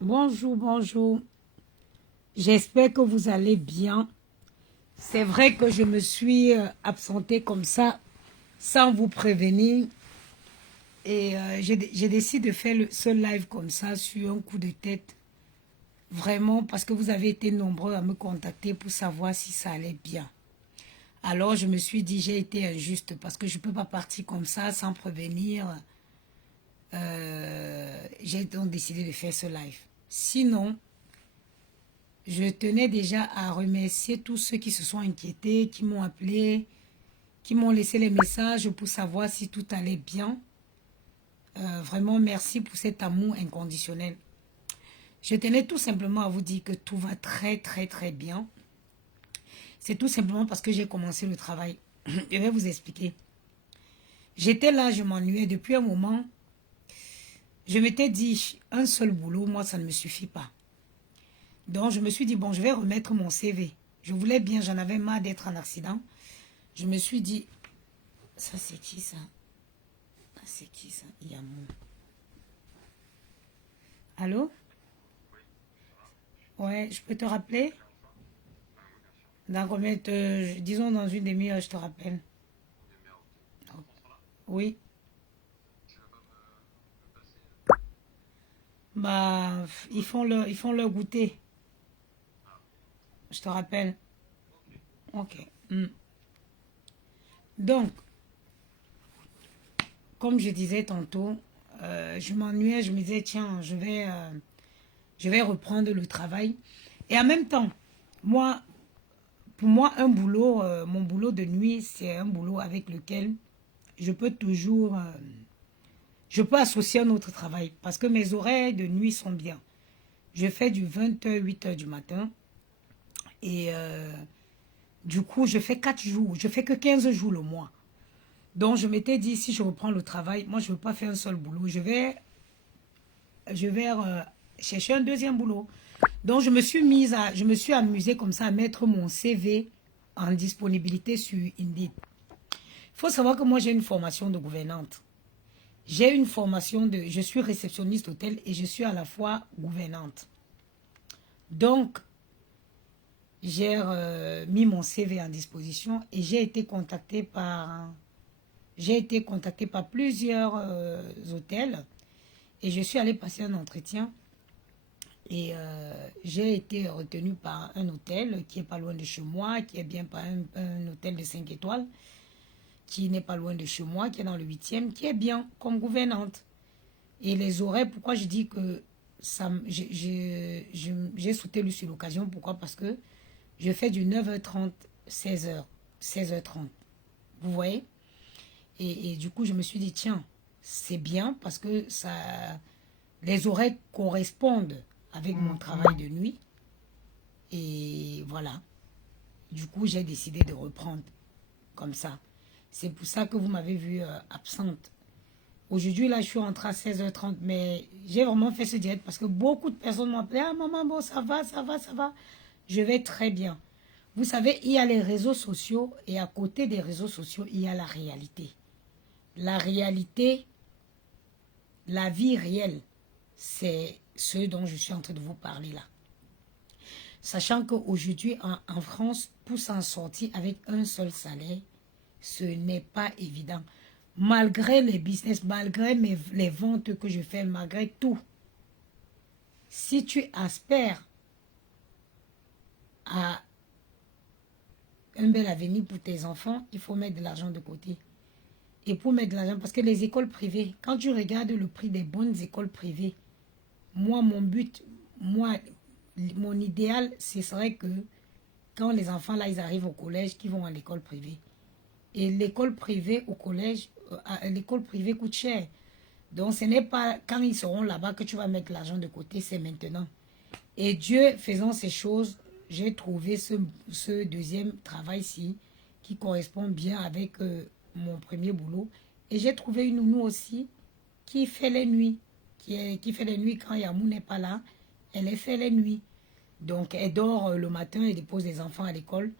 Bonjour, bonjour. J'espère que vous allez bien. C'est vrai que je me suis absentée comme ça, sans vous prévenir. Et j'ai décidé de faire ce live comme ça, sur un coup de tête. Vraiment, parce que vous avez été nombreux à me contacter pour savoir si ça allait bien. Alors, je me suis dit, j'ai été injuste parce que je ne peux pas partir comme ça sans prévenir. J'ai donc décidé de faire ce live. Sinon, je tenais déjà à remercier tous ceux qui se sont inquiétés, qui m'ont appelé, qui m'ont laissé les messages pour savoir si tout allait bien. Vraiment, merci pour cet amour inconditionnel. Je tenais tout simplement à vous dire que tout va très, très, très bien. C'est tout simplement parce que j'ai commencé le travail. Je vais vous expliquer. J'étais là, je m'ennuyais depuis un moment. Je m'étais dit, un seul boulot, moi, ça ne me suffit pas. Donc, je me suis dit, bon, je vais remettre mon CV. Je voulais bien, j'en avais marre d'être en accident. Je me suis dit, ça c'est qui ça? Ah, c'est qui ça? Yamou. Allô? Ouais, je peux te rappeler? Dans combien disons dans une demi-heure, je te rappelle. Oui. Bah, ils font leur goûter. Je te rappelle. Ok. Donc, comme je disais tantôt, je m'ennuyais, je me disais, tiens, je vais reprendre le travail. Et en même temps, moi, pour moi, un boulot, mon boulot de nuit, c'est un boulot avec lequel je peux toujours, je peux associer un autre travail parce que mes horaires de nuit sont bien. Je fais du 28 heures du matin et du coup, je fais 4 jours, je fais que 15 jours le mois. Donc, je m'étais dit, si je reprends le travail, moi, je ne veux pas faire un seul boulot. Je vais chercher un deuxième boulot. Donc, je me suis amusée comme ça à mettre mon CV en disponibilité sur Indeed. Il faut savoir que moi, j'ai une formation de gouvernante. J'ai une formation je suis réceptionniste hôtel et je suis à la fois gouvernante. Donc, j'ai mis mon CV en disposition et j'ai été contactée par plusieurs hôtels et je suis allée passer un entretien et j'ai été retenue par un hôtel qui est pas loin de chez moi, qui est bien pas un hôtel de 5 étoiles, qui n'est pas loin de chez moi, qui est dans le 8e, qui est bien comme gouvernante. Et les horaires, pourquoi je dis que j'ai sauté sur l'occasion, pourquoi? Parce que je fais du 9h30, 16h, 16h30. Vous voyez? Et du coup, je me suis dit, tiens, c'est bien parce que les horaires correspondent avec mon travail de nuit. Et voilà. Du coup, j'ai décidé de reprendre comme ça. C'est pour ça que vous m'avez vue absente. Aujourd'hui, là, je suis rentrée à 16h30, mais j'ai vraiment fait ce direct parce que beaucoup de personnes m'ont appelé. Ah, maman, bon, ça va, ça va, ça va. Je vais très bien. Vous savez, il y a les réseaux sociaux et à côté des réseaux sociaux, il y a la réalité. La réalité, la vie réelle, c'est ce dont je suis en train de vous parler là. Sachant qu'aujourd'hui, en France, pour s'en sortir avec un seul salaire, ce n'est pas évident. Malgré les business, malgré les ventes que je fais, malgré tout, si tu aspires à un bel avenir pour tes enfants, il faut mettre de l'argent de côté. Et pour mettre de l'argent, parce que les écoles privées, quand tu regardes le prix des bonnes écoles privées, moi, mon idéal, ce serait que quand les enfants, là, ils arrivent au collège, qu'ils vont à l'école privée. Et l'école privée au collège, l'école privée coûte cher. Donc, ce n'est pas quand ils seront là-bas que tu vas mettre l'argent de côté, c'est maintenant. Et Dieu faisant ces choses, j'ai trouvé ce deuxième travail-ci qui correspond bien avec mon premier boulot. Et j'ai trouvé une nounou aussi qui fait les nuits, qui fait les nuits quand Yamou n'est pas là. Elle fait les nuits. Donc, elle dort le matin et dépose les enfants à l'école.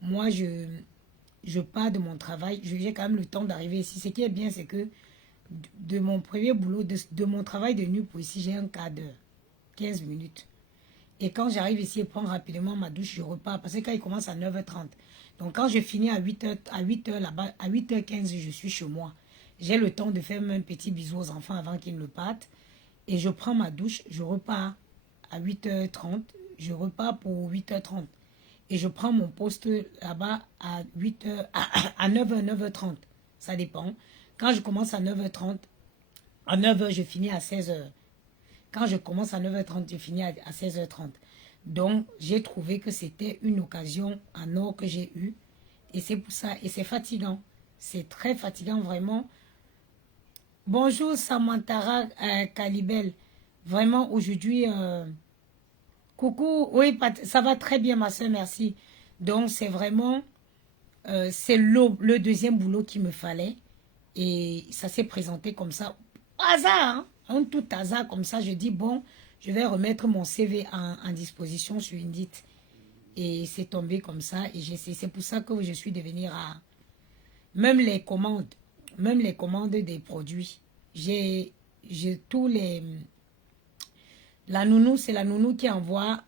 Moi, je pars de mon travail. J'ai quand même le temps d'arriver ici. Ce qui est bien, c'est que de mon premier boulot, de mon travail de nuit pour ici, j'ai un quart d'heure, 15 minutes. Et quand j'arrive ici et prends rapidement ma douche, je repars. Parce que quand il commence à 9h30. Donc quand je finis à 8h là-bas, à 8h15, je suis chez moi. J'ai le temps de faire un petit bisou aux enfants avant qu'ils ne partent. Et je prends ma douche, je repars à 8h30. Je repars pour 8h30. Et je prends mon poste là-bas à 8h, à 9h, 9h30. Ça dépend. Quand je commence à 9h30, à 9h, je finis à 16h. Quand je commence à 9h30, je finis à 16h30. Donc, j'ai trouvé que c'était une occasion en or que j'ai eue. Et c'est pour ça. Et c'est fatigant. C'est très fatigant, vraiment. Bonjour, Samantara Kalibel. Vraiment, aujourd'hui, coucou. Oui, ça va très bien, ma soeur, merci. Donc, c'est vraiment, c'est le deuxième boulot qu'il me fallait. Et ça s'est présenté comme ça. Hasard, hein? Un tout hasard comme ça. Je dis, bon, je vais remettre mon CV en disposition sur Indeed. Et c'est tombé comme ça. Et c'est pour ça que je suis devenue à... Même les commandes des produits. J'ai tous les... La nounou, c'est la nounou qui envoie.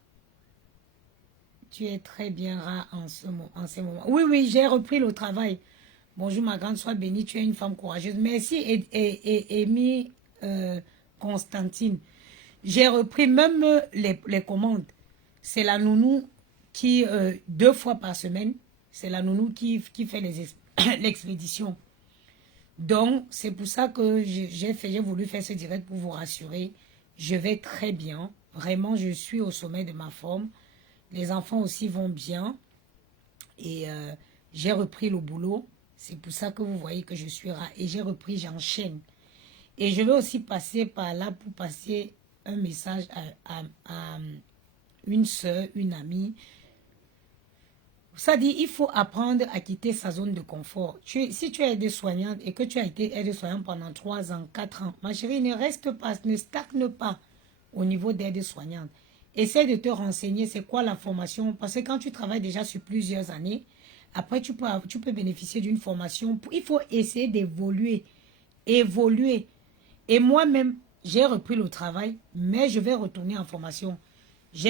Tu es très bien rat en ce moment. Oui, oui, j'ai repris le travail. Bonjour ma grande, sois bénie, tu es une femme courageuse. Merci et Amy Constantine. J'ai repris même les commandes. C'est la nounou qui, 2 fois par semaine, c'est la nounou qui fait l'expédition. Donc, c'est pour ça que j'ai voulu faire ce direct pour vous rassurer. Je vais très bien. Vraiment, je suis au sommet de ma forme. Les enfants aussi vont bien. Et j'ai repris le boulot. C'est pour ça que vous voyez que je suis là. Et j'ai repris, j'enchaîne. Et je vais aussi passer par là pour passer un message à une soeur, une amie. Ça dit, il faut apprendre à quitter sa zone de confort. Si tu es aide-soignante et que tu as été aide-soignante pendant 3 ans, 4 ans, ma chérie, ne reste pas, ne stagne pas au niveau d'aide-soignante. Essaie de te renseigner, c'est quoi la formation. Parce que quand tu travailles déjà sur plusieurs années, après tu peux bénéficier d'une formation. Il faut essayer d'évoluer. Évoluer. Et moi-même, j'ai repris le travail, mais je vais retourner en formation. Je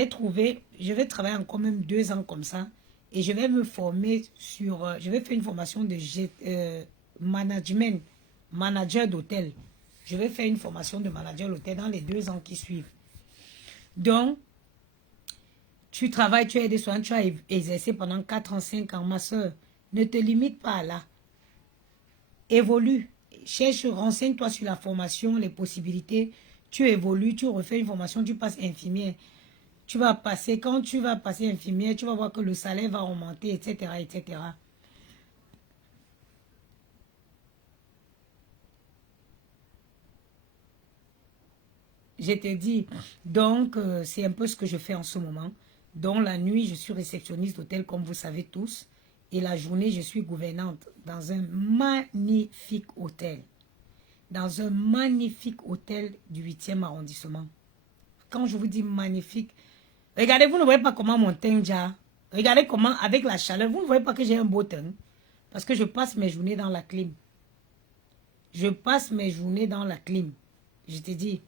vais travailler encore même 2 ans comme ça. Et je vais me former sur... je vais faire une formation de management, manager d'hôtel. Je vais faire une formation de manager d'hôtel dans les 2 ans qui suivent. Donc, tu travailles, tu es des soins, tu as exercé pendant 4 ans, 5 ans, ma soeur. Ne te limite pas là. Évolue. Cherche, renseigne-toi sur la formation, les possibilités. Tu évolues, tu refais une formation, tu passes infirmière. Quand tu vas passer infirmière, tu vas voir que le salaire va augmenter, etc., etc. Je te dis, donc, c'est un peu ce que je fais en ce moment. Donc, la nuit, je suis réceptionniste d'hôtel, comme vous savez tous. Et la journée, je suis gouvernante dans un magnifique hôtel. Dans un magnifique hôtel du 8e arrondissement. Quand je vous dis magnifique, regardez, vous ne voyez pas comment mon teint déjà. Regardez comment, avec la chaleur, vous ne voyez pas que j'ai un beau teint. Parce que je passe mes journées dans la clim. Je passe mes journées dans la clim. Je te dis.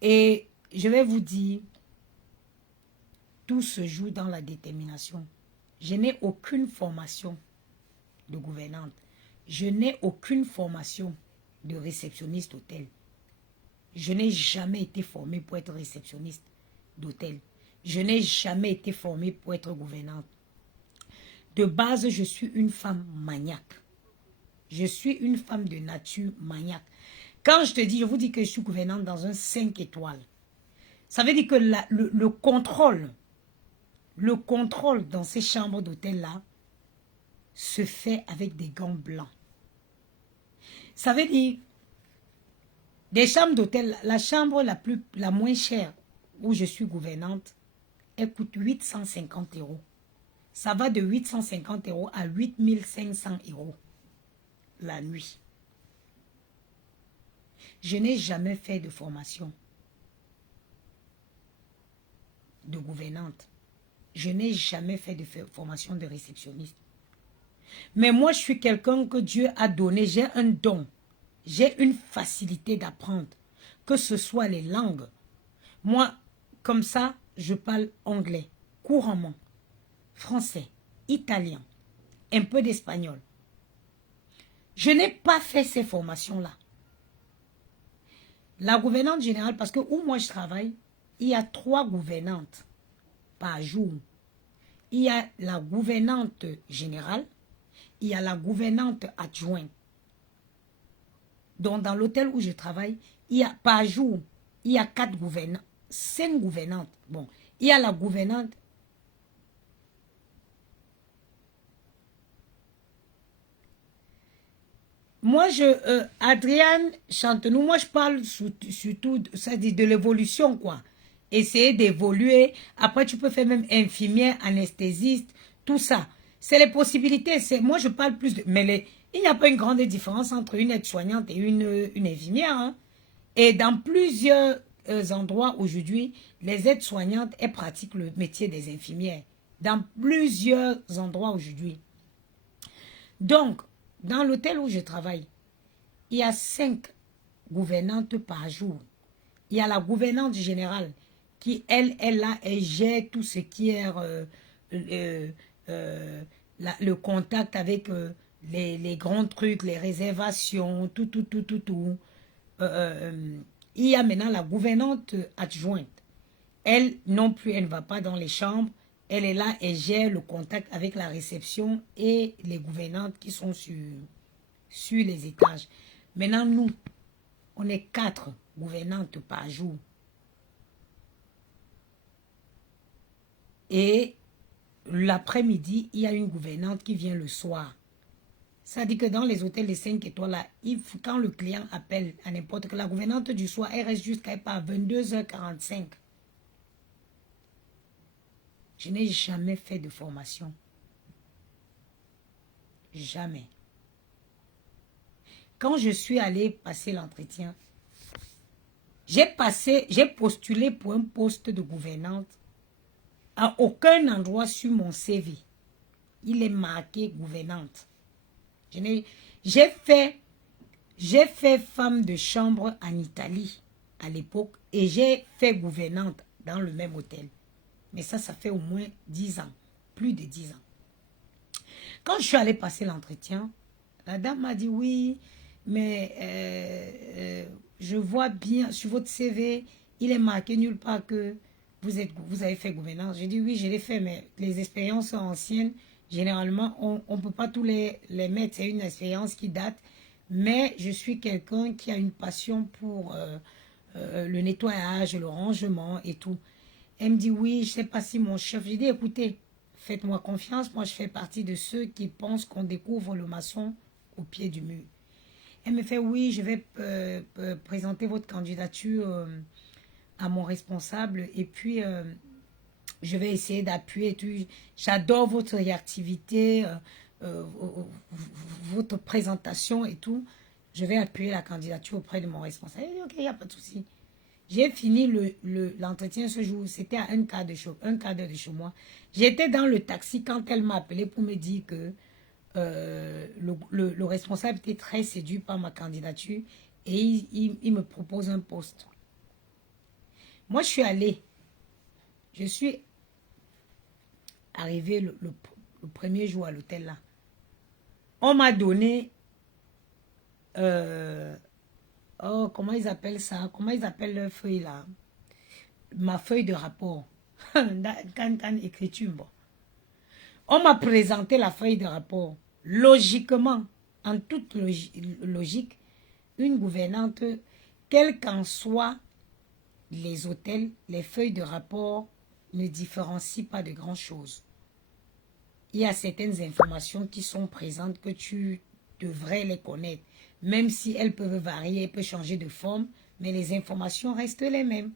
Et je vais vous dire, tout se joue dans la détermination. Je n'ai aucune formation de gouvernante. Je n'ai aucune formation de réceptionniste hôtel. Je n'ai jamais été formée pour être réceptionniste d'hôtel. Je n'ai jamais été formée pour être gouvernante. De base, je suis une femme maniaque. Je suis une femme de nature maniaque. Quand je vous dis que je suis gouvernante dans un 5 étoiles, ça veut dire que le contrôle dans ces chambres d'hôtel-là se fait avec des gants blancs. Ça veut dire, Des chambres d'hôtel, la chambre la moins chère où je suis gouvernante, elle coûte 850 euros. Ça va de 850 euros à 8500 euros la nuit. Je n'ai jamais fait de formation de gouvernante. Je n'ai jamais fait de formation de réceptionniste. Mais moi, je suis quelqu'un que Dieu a donné. J'ai un don. J'ai une facilité d'apprendre. Que ce soit les langues. Moi, comme ça, je parle anglais couramment, français, italien, un peu d'espagnol. Je n'ai pas fait ces formations-là. La gouvernante générale, parce que où moi je travaille, il y a 3 gouvernantes par jour. Il y a la gouvernante générale, il y a la gouvernante adjointe. Donc dans l'hôtel où je travaille, il y a par jour, il y a 4 gouvernantes, 5 gouvernantes. Bon, il y a la gouvernante. Moi, Adrienne Chantenou, moi, je parle surtout de l'évolution, quoi. Essayer d'évoluer. Après, tu peux faire même infirmière, anesthésiste, tout ça. C'est les possibilités. Moi, je parle plus de... Mais il n'y a pas une grande différence entre une aide-soignante et une infirmière. Hein. Et dans plusieurs endroits aujourd'hui, les aides-soignantes, elles pratiquent le métier des infirmières. Dans plusieurs endroits aujourd'hui. Donc, dans l'hôtel où je travaille, il y a 5 gouvernantes par jour. Il y a la gouvernante générale qui, elle gère tout ce qui est le contact avec les grands trucs, les réservations, tout. Il y a maintenant la gouvernante adjointe. Elle non plus, elle ne va pas dans les chambres. Elle est là, elle gère le contact avec la réception et les gouvernantes qui sont sur les étages. Maintenant, nous, on est 4 gouvernantes par jour. Et l'après-midi, il y a une gouvernante qui vient le soir. Ça dit que dans les hôtels de 5 étoiles, là, quand le client appelle à n'importe quelle, la gouvernante du soir, elle reste jusqu'à 22h45. Je n'ai jamais fait de formation. Jamais. Quand je suis allée passer l'entretien, j'ai postulé pour un poste de gouvernante. À aucun endroit sur mon CV, il est marqué gouvernante. J'ai fait femme de chambre en Italie à l'époque et j'ai fait gouvernante dans le même hôtel. Mais ça fait au moins 10 ans, plus de 10 ans. Quand je suis allée passer l'entretien, la dame m'a dit oui, mais je vois bien sur votre CV, il est marqué nulle part que vous avez fait gouvernance. J'ai dit oui, je l'ai fait, mais les expériences anciennes, généralement, on ne peut pas tous les mettre. C'est une expérience qui date, mais je suis quelqu'un qui a une passion pour le nettoyage, le rangement et tout. Elle me dit oui, je ne sais pas si mon chef... J'ai dit écoutez, faites-moi confiance, moi je fais partie de ceux qui pensent qu'on découvre le maçon au pied du mur. Elle me fait oui, je vais présenter votre candidature à mon responsable et puis je vais essayer d'appuyer et tout. J'adore votre réactivité, votre présentation et tout. Je vais appuyer la candidature auprès de mon responsable. Elle dit ok, il n'y a pas de souci. J'ai fini l'entretien ce jour, c'était à un quart d'heure de chez moi. J'étais dans le taxi quand elle m'a appelé pour me dire que le responsable était très séduit par ma candidature et il me propose un poste. Moi, je suis arrivée le premier jour à l'hôtel là. On m'a donné, oh, comment ils appellent ça? Comment ils appellent leur feuille là? Ma feuille de rapport. Quand écriture, bon. On m'a présenté la feuille de rapport. Logiquement, en toute logique, une gouvernante, quels qu'en soient les hôtels, les feuilles de rapport ne différencient pas de grand-chose. Il y a certaines informations qui sont présentes que tu devrais les connaître. Même si elles peuvent varier, elles peuvent changer de forme, mais les informations restent les mêmes.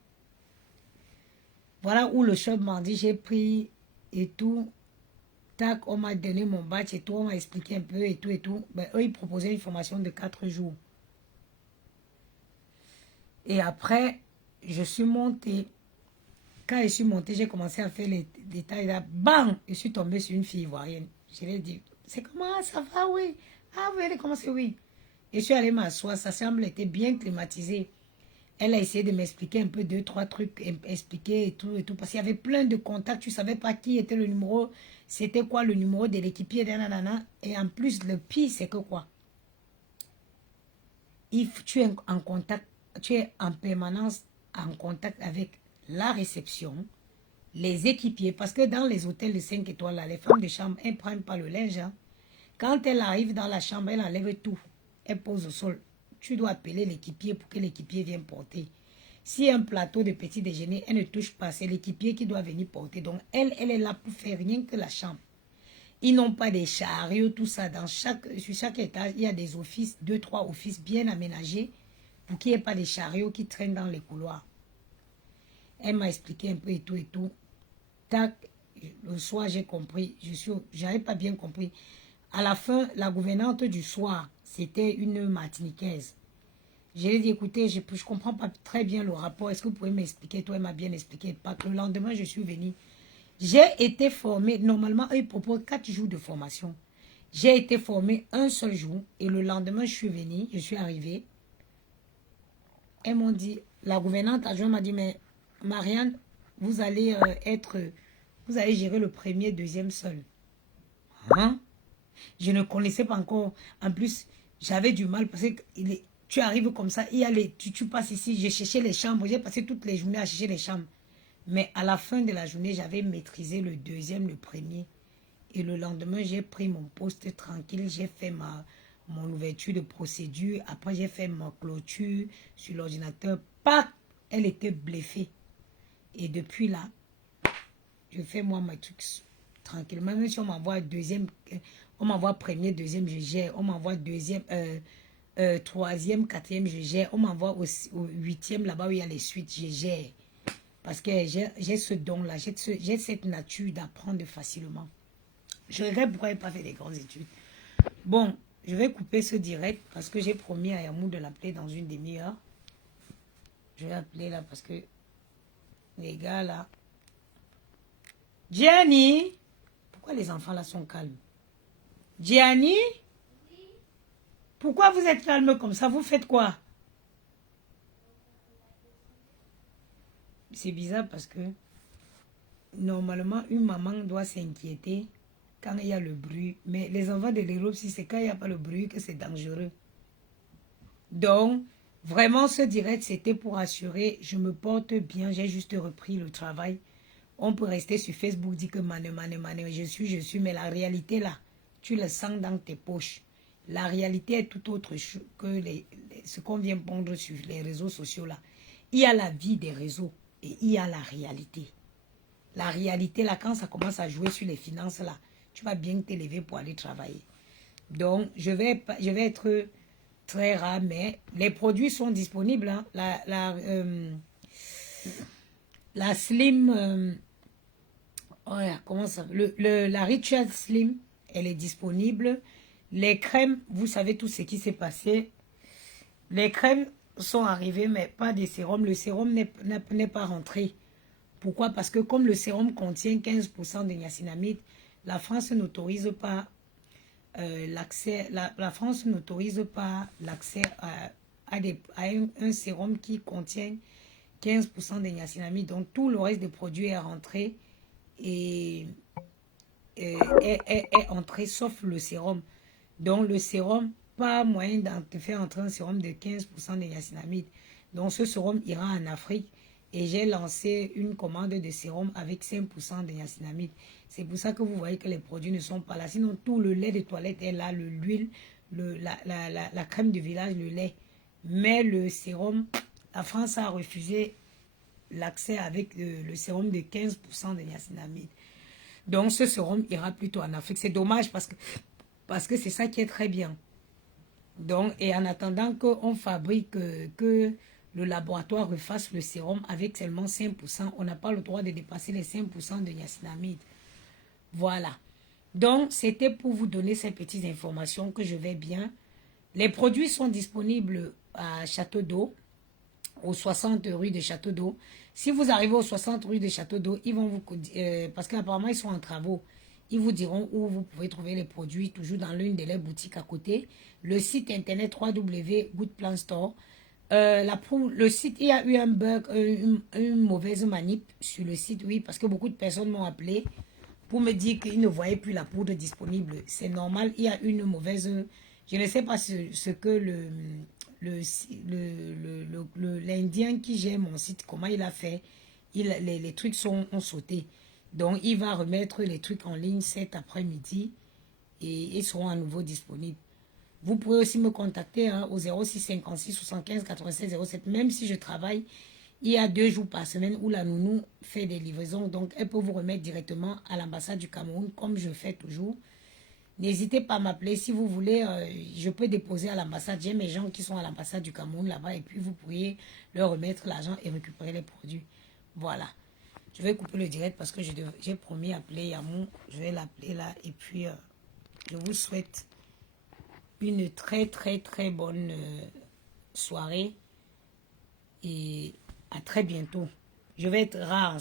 Voilà où le shop m'a dit, j'ai pris et tout. Tac, on m'a donné mon badge et tout, on m'a expliqué un peu et tout et tout. Ben, eux, ils proposaient une formation de 4 jours. Et après, je suis montée. Quand je suis montée, j'ai commencé à faire les détails là. Bang! Je suis tombée sur une fille ivoirienne. Je lui ai dit, c'est comment ça va, oui? Ah, vous allez commencer, oui. Et je suis allée m'asseoir, sa chambre était bien climatisée. Elle a essayé de m'expliquer un peu deux, trois trucs, expliquer et tout, parce qu'il y avait plein de contacts, tu ne savais pas qui était le numéro, c'était quoi le numéro de l'équipier, nanana. Et en plus, le pire, c'est que quoi? Tu es en contact, tu es en permanence en contact avec la réception, les équipiers, parce que dans les hôtels de 5 étoiles, là, les femmes de chambre, elles ne prennent pas le linge. Hein. Quand elle arrive dans la chambre, elle enlève tout, elle pose au sol. Tu dois appeler l'équipier pour que l'équipier vienne porter. Si un plateau de petit déjeuner, elle ne touche pas, c'est l'équipier qui doit venir porter. Donc, elle est là pour faire rien que la chambre. Ils n'ont pas des chariots, tout ça. Sur chaque étage, il y a des offices, 2-3 offices bien aménagés pour qu'il n'y ait pas des chariots qui traînent dans les couloirs. Elle m'a expliqué un peu et tout et tout. Tac, le soir, j'ai compris. Je n'avais pas bien compris. À la fin, la gouvernante du soir, c'était une Martiniquaise. Je lui ai dit, écoutez, je ne comprends pas très bien le rapport. Est-ce que vous pouvez m'expliquer? Toi, elle m'a bien expliqué. Pas que le lendemain, je suis venue. J'ai été formée. Normalement, eux, ils proposent 4 jours de formation. J'ai été formée un seul jour. Et le lendemain, je suis venue. Je suis arrivée. Elles m'ont dit, la gouvernante adjointe m'a dit, mais Marianne, vous allez vous allez gérer le premier, deuxième seul. Hein? Je ne connaissais pas encore. En plus, j'avais du mal parce que tu arrives comme ça, tu passes ici, j'ai cherché les chambres, j'ai passé toutes les journées à chercher les chambres. Mais à la fin de la journée, j'avais maîtrisé le deuxième, le premier. Et le lendemain, j'ai pris mon poste tranquille, j'ai fait mon ouverture de procédure. Après, j'ai fait ma clôture sur l'ordinateur. Pac! Elle était bluffée. Et depuis là, je fais moi mes trucs tranquillement. Même si on m'envoie deuxième, on m'envoie premier, deuxième, je gère. On m'envoie deuxième, troisième, quatrième, je gère. On m'envoie au huitième, là-bas où il y a les suites, je gère. Parce que j'ai ce don-là, j'ai cette nature d'apprendre facilement. Je regrette pourquoi je n'ai pas fait des grandes études. Bon, je vais couper ce direct parce que j'ai promis à Yamou de l'appeler dans une demi-heure. Je vais appeler là parce que les gars là... Gianni! Pourquoi les enfants là sont calmes? Gianni? Pourquoi vous êtes calme comme ça? Vous faites quoi? C'est bizarre parce que normalement, une maman doit s'inquiéter quand il y a le bruit. Mais les enfants de l'Europe, si c'est quand il n'y a pas le bruit que c'est dangereux. Donc, vraiment, ce direct, c'était pour assurer, je me porte bien, j'ai juste repris le travail. On peut rester sur Facebook, dire que mane, je suis, mais la réalité là, tu le sens dans tes poches. La réalité est tout autre que ce qu'on vient pondre sur les réseaux sociaux là. Il y a la vie des réseaux et il y a la réalité. La réalité là, quand ça commence à jouer sur les finances là, tu vas bien t'élever pour aller travailler. Donc, je vais être très rare, mais les produits sont disponibles. Hein. La Slim... comment ça la Ritual Slim, elle est disponible. Les crèmes, vous savez tout ce qui s'est passé. Les crèmes sont arrivées, mais pas des sérums. Le sérum n'est pas rentré. Pourquoi? Parce que comme le sérum contient 15% de niacinamide, la France n'autorise pas l'accès. La France n'autorise pas l'accès à un sérum qui contient 15% de niacinamide. Donc tout le reste des produits est rentré et est entré sauf le sérum. Donc le sérum, pas moyen de faire entrer un sérum de 15% de niacinamide. Donc ce sérum ira en Afrique et j'ai lancé une commande de sérum avec 5% de niacinamide. C'est pour ça que vous voyez que les produits ne sont pas là. Sinon tout le lait de toilette est là, l'huile, la crème du village, le lait. Mais le sérum, la France a refusé l'accès avec le sérum de 15% de niacinamide. Donc ce sérum ira plutôt en Afrique. C'est dommage parce que c'est ça qui est très bien. Donc, et en attendant qu'on fabrique, que le laboratoire refasse le sérum avec seulement 5%, on n'a pas le droit de dépasser les 5% de niacinamide. Voilà. Donc, c'était pour vous donner ces petites informations que je vais bien. Les produits sont disponibles à Château d'Eau, au 60 rue de Château d'Eau. Si vous arrivez au 60 rue de Château d'Eau, ils vont vous... parce qu'apparemment, ils sont en travaux. Ils vous diront où vous pouvez trouver les produits, toujours dans l'une de leurs boutiques à côté. Le site internet www.goodplan Store. Le site, il y a eu un bug, une mauvaise manip sur le site, oui, parce que beaucoup de personnes m'ont appelé pour me dire qu'ils ne voyaient plus la poudre disponible. C'est normal, il y a une mauvaise... Je ne sais pas ce que l'Indien qui gère mon site, comment il a fait. Les trucs ont sauté. Donc, il va remettre les trucs en ligne cet après-midi et ils seront à nouveau disponibles. Vous pouvez aussi me contacter hein, au 06 56 75 96 07. Même si je travaille, il y a 2 jours par semaine où la nounou fait des livraisons. Donc, elle peut vous remettre directement à l'ambassade du Cameroun, comme je fais toujours. N'hésitez pas à m'appeler si vous voulez. Je peux déposer à l'ambassade. J'ai mes gens qui sont à l'ambassade du Cameroun là-bas. Et puis, vous pourriez leur remettre l'argent et récupérer les produits. Voilà. Je vais couper le direct parce que j'ai promis d'appeler Yamou. Je vais l'appeler là. Et puis, je vous souhaite une très très très bonne soirée et à très bientôt. Je vais être rare en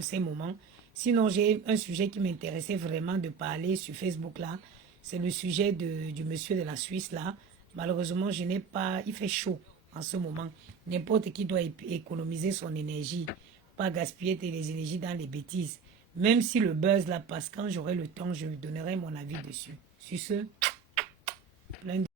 ces moments. Sinon, j'ai un sujet qui m'intéressait vraiment de parler sur Facebook là. C'est le sujet du monsieur de la Suisse là. Malheureusement, je n'ai pas... Il fait chaud en ce moment. N'importe qui doit économiser son énergie. Pas gaspiller les énergies dans les bêtises. Même si le buzz là passe, quand j'aurai le temps, je donnerai mon avis dessus. Sur ce, plein de...